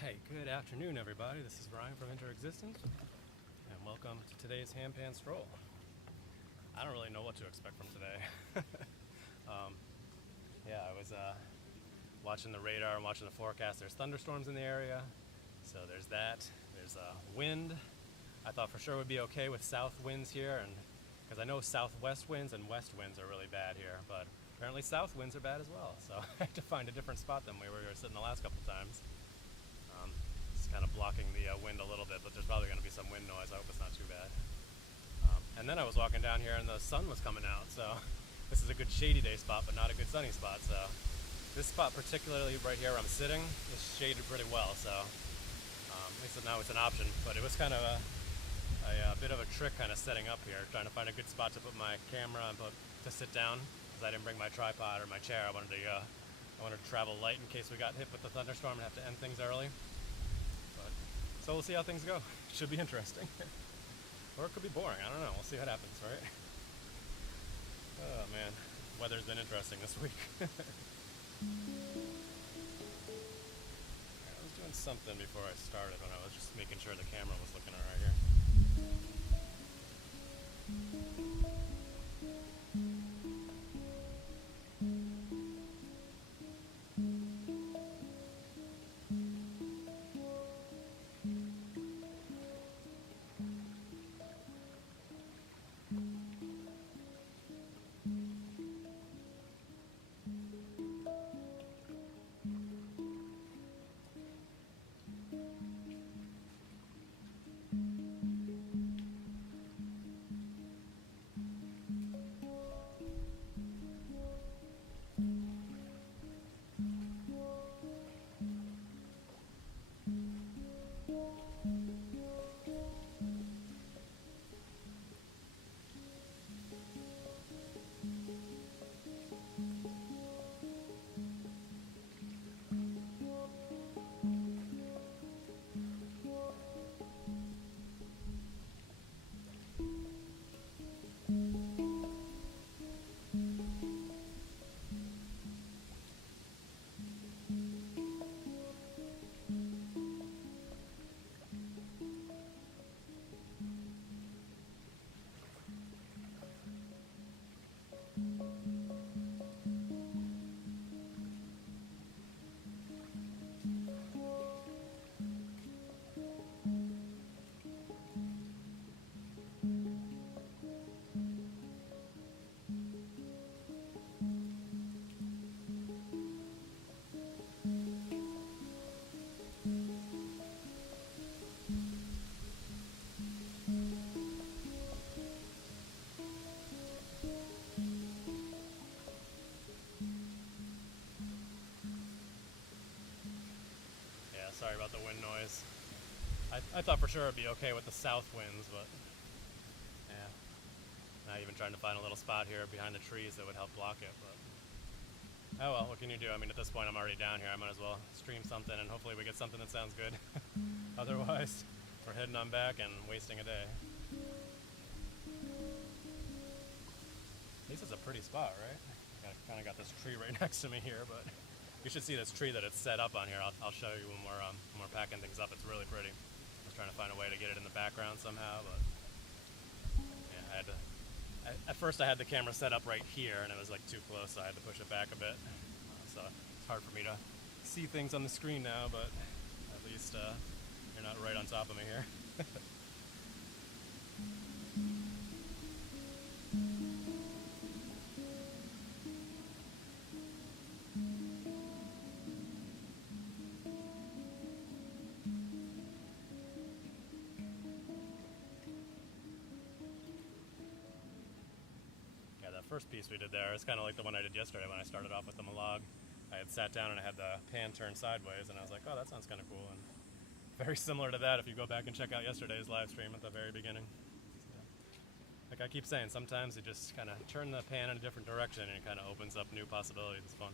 Alright, good afternoon everybody. This is Ryan from Interexistence, and welcome to today's Handpan Stroll. I don't really know what to expect from today. I was watching the radar and watching the forecast. There's thunderstorms in the area, so there's that. There's wind. I thought for sure it would be okay with south winds here, and because I know southwest winds and west winds are really bad here, but apparently south winds are bad as well, so I had to find a different spot than we were sitting the last couple times. It's kind of blocking the wind a little bit, but there's probably going to be some wind noise. I hope it's not too bad. And then I was walking down here and the sun was coming out, so this is a good shady day spot, but not a good sunny spot. So this spot particularly right here where I'm sitting is shaded pretty well, so at least now it's an option. But it was kind of a bit of a trick kind of setting up here, trying to find a good spot to put my camera and to sit down, because I didn't bring my tripod or my chair. I wanted to travel light in case we got hit with the thunderstorm and have to end things early. So we'll see how things go. Should be interesting. Or it could be boring. I don't know. We'll see what happens, right? Oh man, weather's been interesting this week. I was doing something before I started when I was just making sure the camera was looking alright here. Sorry about the wind noise. I thought for sure it'd be okay with the south winds, but yeah. Not even trying to find a little spot here behind the trees that would help block it, but oh well, what can you do? I mean, at this point I'm already down here. I might as well stream something and hopefully we get something that sounds good. Otherwise, we're heading on back and wasting a day. At least it's a pretty spot, right? I kind of got this tree right next to me here, but you should see this tree that it's set up on here. I'll show you when we're packing things up. It's really pretty. I was trying to find a way to get it in the background somehow, but yeah, at first I had the camera set up right here, and it was like too close, so I had to push it back a bit. So it's hard for me to see things on the screen now, but at least you're not right on top of me here. First piece we did there is kind of like the one I did yesterday when I started off with the Malog. I had sat down and I had the pan turned sideways, and I was like, oh, that sounds kind of cool. And very similar to that if you go back and check out yesterday's live stream at the very beginning. So, like I keep saying, sometimes you just kind of turn the pan in a different direction and it kind of opens up new possibilities. It's fun.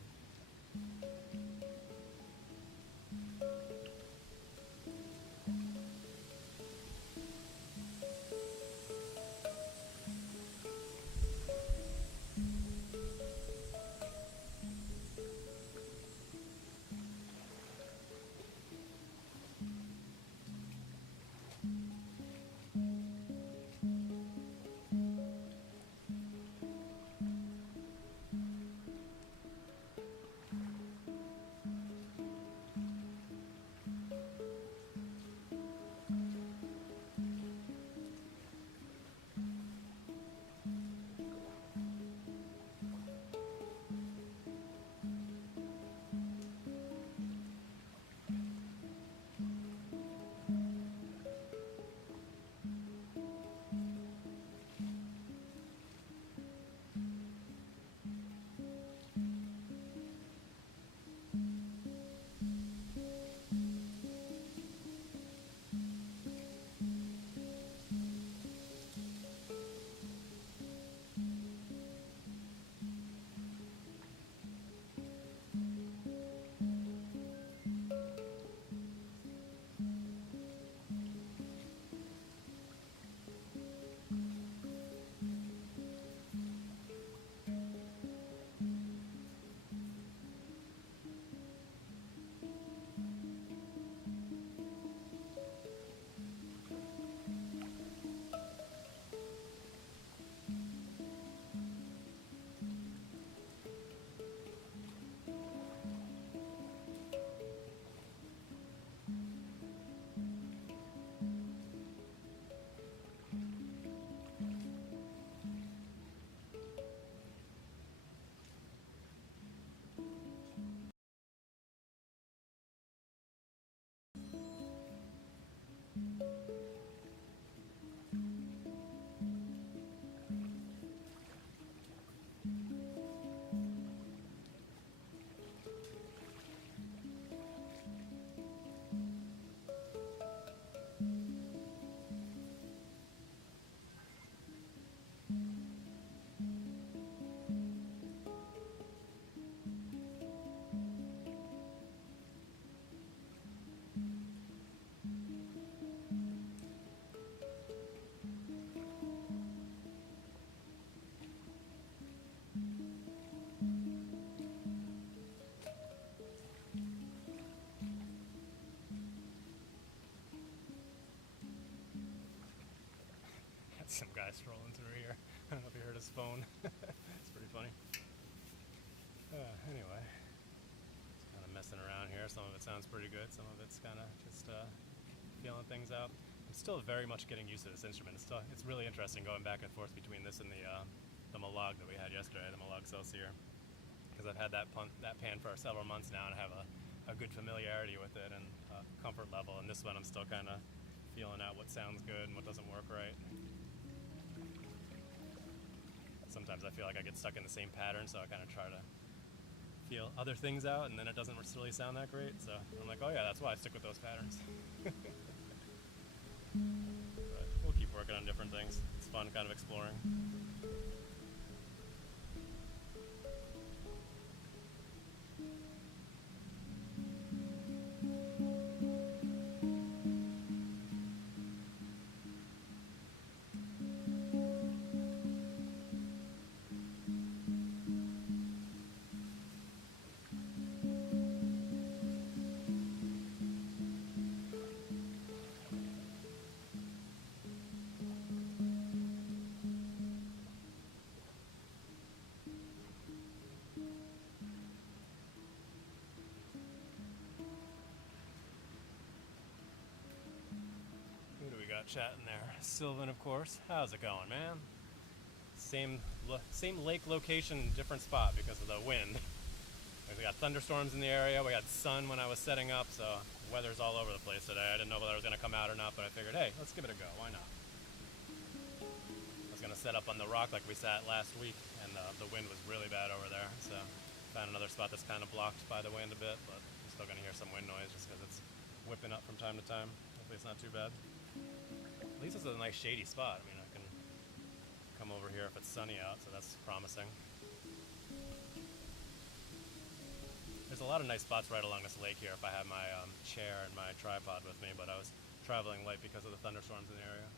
Some guy strolling through here. I don't know if you heard his phone. It's pretty funny. Anyway, just kind of messing around here. Some of it sounds pretty good. Some of it's kind of just feeling things out. I'm still very much getting used to this instrument. It's really interesting going back and forth between this and the Malag that we had yesterday, the Malag Celsior, because I've had that pan for several months now and I have a good familiarity with it and comfort level. And this one I'm still kind of feeling out what sounds good and what doesn't work right. Sometimes I feel like I get stuck in the same pattern, so I kind of try to feel other things out, and then it doesn't really sound that great. So I'm like, oh yeah, that's why I stick with those patterns. But we'll keep working on different things. It's fun kind of exploring. Chatting there. Sylvan, of course. How's it going, man? Same lake location, different spot because of the wind. We got thunderstorms in the area. We got sun when I was setting up, so weather's all over the place today. I didn't know whether I was going to come out or not, but I figured, hey, let's give it a go. Why not? I was going to set up on the rock like we sat last week, and the wind was really bad over there, so found another spot that's kind of blocked by the wind a bit, but I'm still going to hear some wind noise just because it's whipping up from time to time. Hopefully it's not too bad. At least it's a nice shady spot. I mean, I can come over here if it's sunny out, so that's promising. There's a lot of nice spots right along this lake here if I had my chair and my tripod with me, but I was traveling light because of the thunderstorms in the area.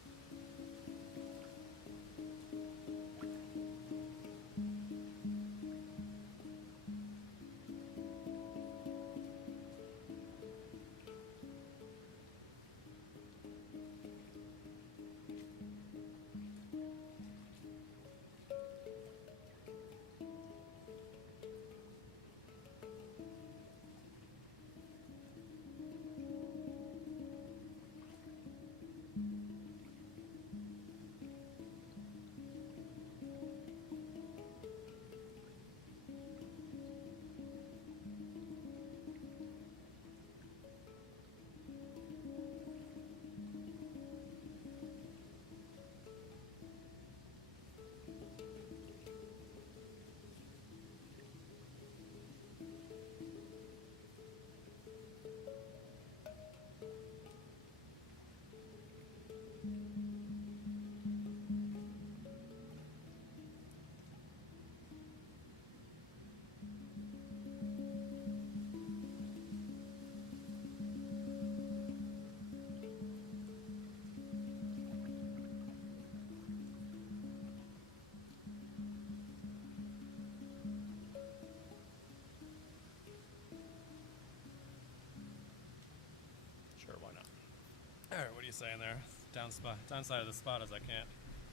Alright, what are you saying there? Downside of the spot is I can't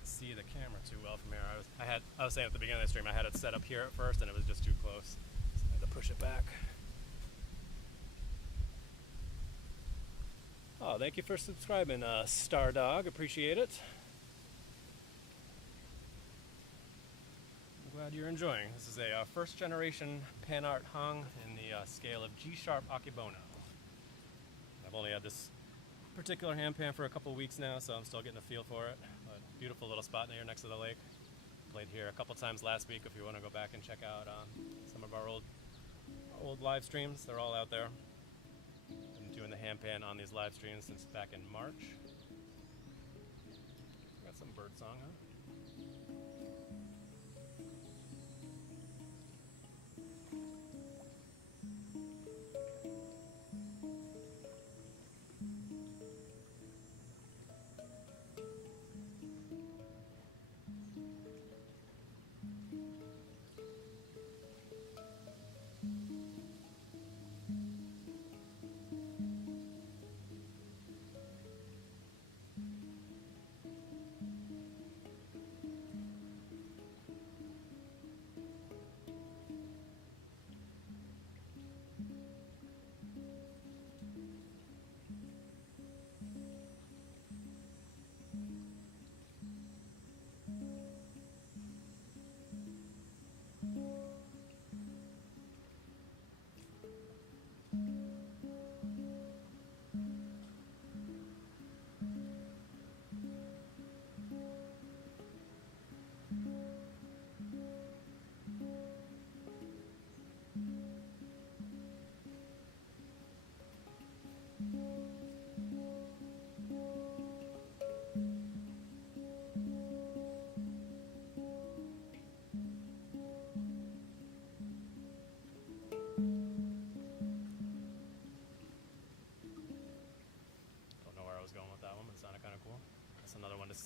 see the camera too well from here. I was saying at the beginning of the stream I had it set up here at first and it was just too close. So I had to push it back. Oh, thank you for subscribing, Stardog. Appreciate it. I'm glad you're enjoying. This is a first generation pan art hung in the scale of G sharp Akebono. I've only had this particular handpan for a couple weeks now, so I'm still getting a feel for it. But beautiful little spot here next to the lake. Played here a couple times last week. If you want to go back and check out some of our old live streams, they're all out there. Been doing the handpan on these live streams since back in March. Got some bird song, huh?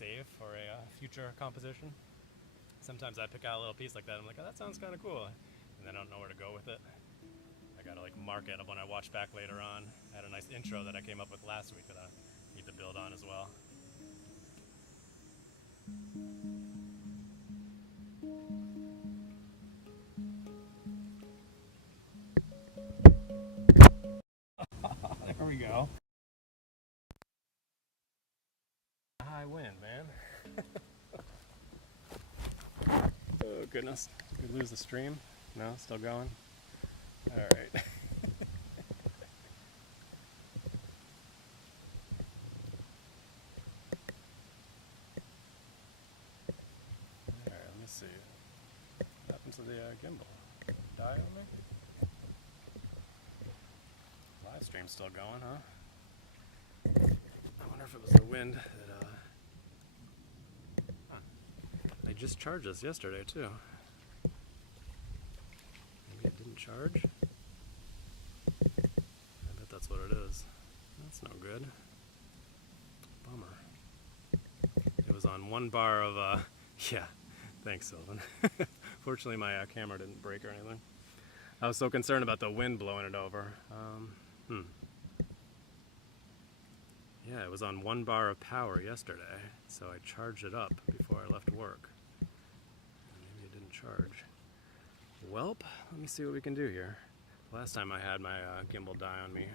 save for a future composition. Sometimes I pick out a little piece like that, I'm like, oh, that sounds kind of cool, and then I don't know where to go with it. I gotta like mark it up when I watch back later on. I had a nice intro that I came up with last week that I need to build on as well. There we go. High wind, man. Oh goodness, did we lose the stream? No, still going? Alright. Alright, let me see. What happened to the gimbal? Die on me? Live stream's still going, huh? I wonder if it was the wind that I just charged this yesterday too. Maybe it didn't charge? I bet that's what it is. That's no good. Bummer. It was on 1 bar of yeah, thanks Sylvan. Fortunately my camera didn't break or anything. I was so concerned about the wind blowing it over. Yeah, it was on 1 bar of power yesterday, so I charged it up before I left work. Maybe it didn't charge. Welp, let me see what we can do here. Last time I had my gimbal die on me,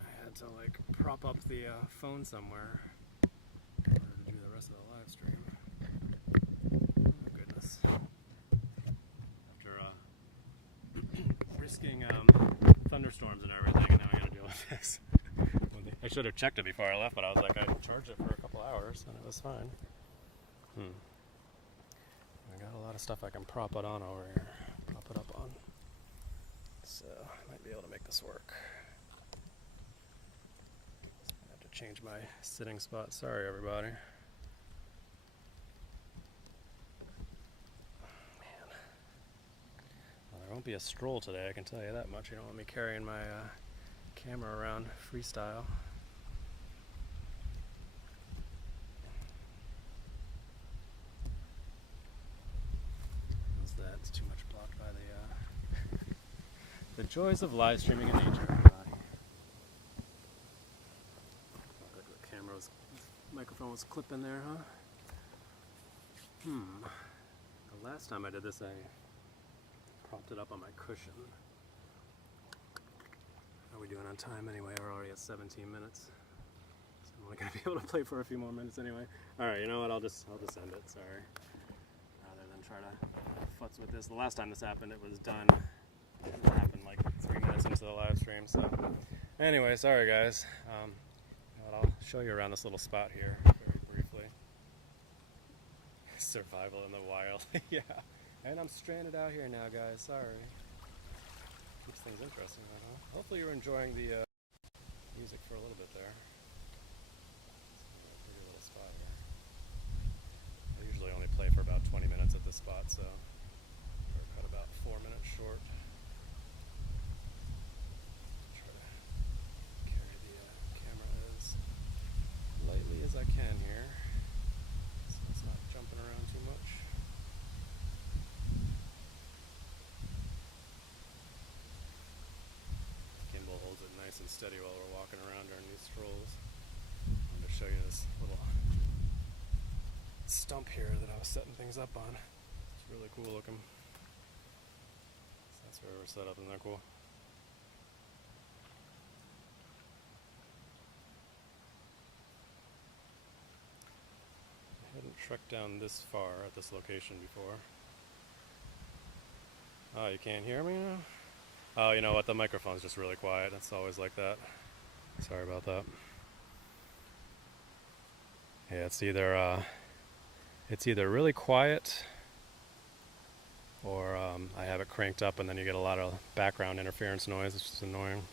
I had to like prop up the phone somewhere in order to do the rest of the live stream. Oh goodness. After risking thunderstorms and everything, and now I gotta deal with this. I should have checked it before I left, but I was like, I charged it for a couple hours and it was fine. I got a lot of stuff I can prop it on over here. Prop it up on. So I might be able to make this work. I have to change my sitting spot. Sorry everybody. Man. Well, there won't be a stroll today, I can tell you that much. You don't want me carrying my camera around freestyle. What's that? It's too much blocked by the joys of live streaming in nature, everybody. Look, the microphone was clipping there, huh? The last time I did this, I propped it up on my cushion. How are we doing on time anyway? We're already at 17 minutes. So I'm only going to be able to play for a few more minutes anyway. Alright, you know what? I'll just end it, sorry. Rather than try to futz with this. The last time this happened, it was done. It happened like 3 minutes into the live stream, so. Anyway, sorry guys. I'll show you around this little spot here very briefly. Survival in the wild. Yeah. And I'm stranded out here now, guys. Sorry. Keeps things interesting, huh? Hopefully you're enjoying the music for a little bit there. It's a pretty little spot here. I usually only play for about 20 minutes at this spot, so we're cut about 4 minutes short. Try to carry the camera as lightly as I can here, so it's not jumping around too much. Holds it nice and steady while we're walking around during these strolls. I'm going to show you this little stump here that I was setting things up on. It's really cool looking. So that's where we're set up, isn't that cool? I hadn't trekked down this far at this location before. Oh, you can't hear me now? Oh, you know what? The microphone's just really quiet. It's always like that. Sorry about that. Yeah, it's either really quiet, or I have it cranked up, and then you get a lot of background interference noise. It's just annoying.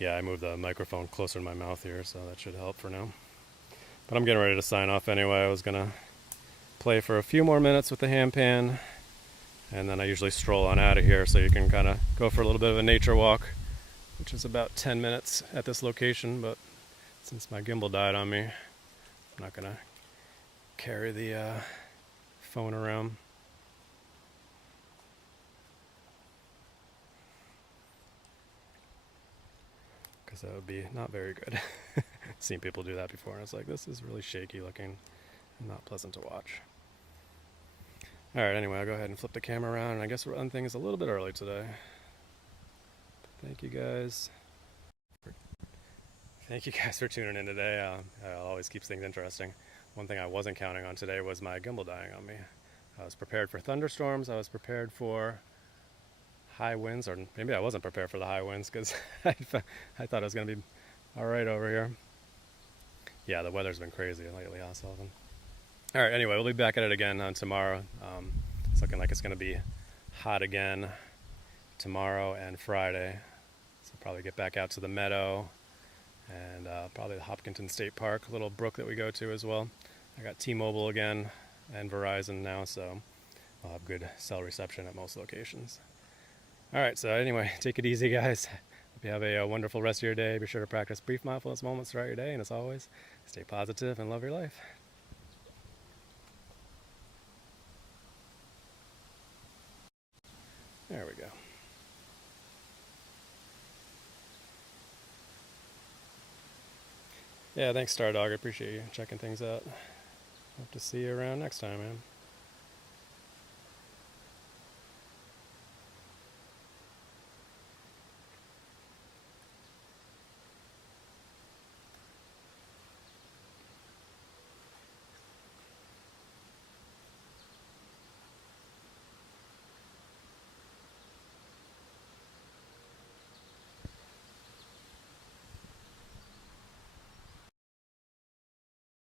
Yeah, I moved the microphone closer to my mouth here, so that should help for now. But I'm getting ready to sign off anyway. I was going to play for a few more minutes with the handpan, and then I usually stroll on out of here, so you can kind of go for a little bit of a nature walk, which is about 10 minutes at this location. But since my gimbal died on me, I'm not gonna carry the phone around. Because that would be not very good. Seen people do that before, and it's like, this is really shaky looking and not pleasant to watch. Alright, anyway, I'll go ahead and flip the camera around, and I guess we're on things a little bit early today. Thank you guys. Thank you guys for tuning in today. It always keeps things interesting. One thing I wasn't counting on today was my gimbal dying on me. I was prepared for thunderstorms, I was prepared for high winds, or maybe I wasn't prepared for the high winds, because I thought it was going to be alright over here. Yeah, the weather's been crazy lately, huh, Sullivan? Alright, anyway, we'll be back at it again on tomorrow. It's looking like it's going to be hot again tomorrow and Friday. So probably get back out to the meadow and probably the Hopkinton State Park, a little brook that we go to as well. I got T-Mobile again and Verizon now, so I'll have good cell reception at most locations. Alright, so anyway, take it easy, guys. Hope you have a wonderful rest of your day. Be sure to practice brief mindfulness moments throughout your day, and as always, stay positive and love your life. There we go. Yeah, thanks, Stardog. I appreciate you checking things out. Hope to see you around next time, man.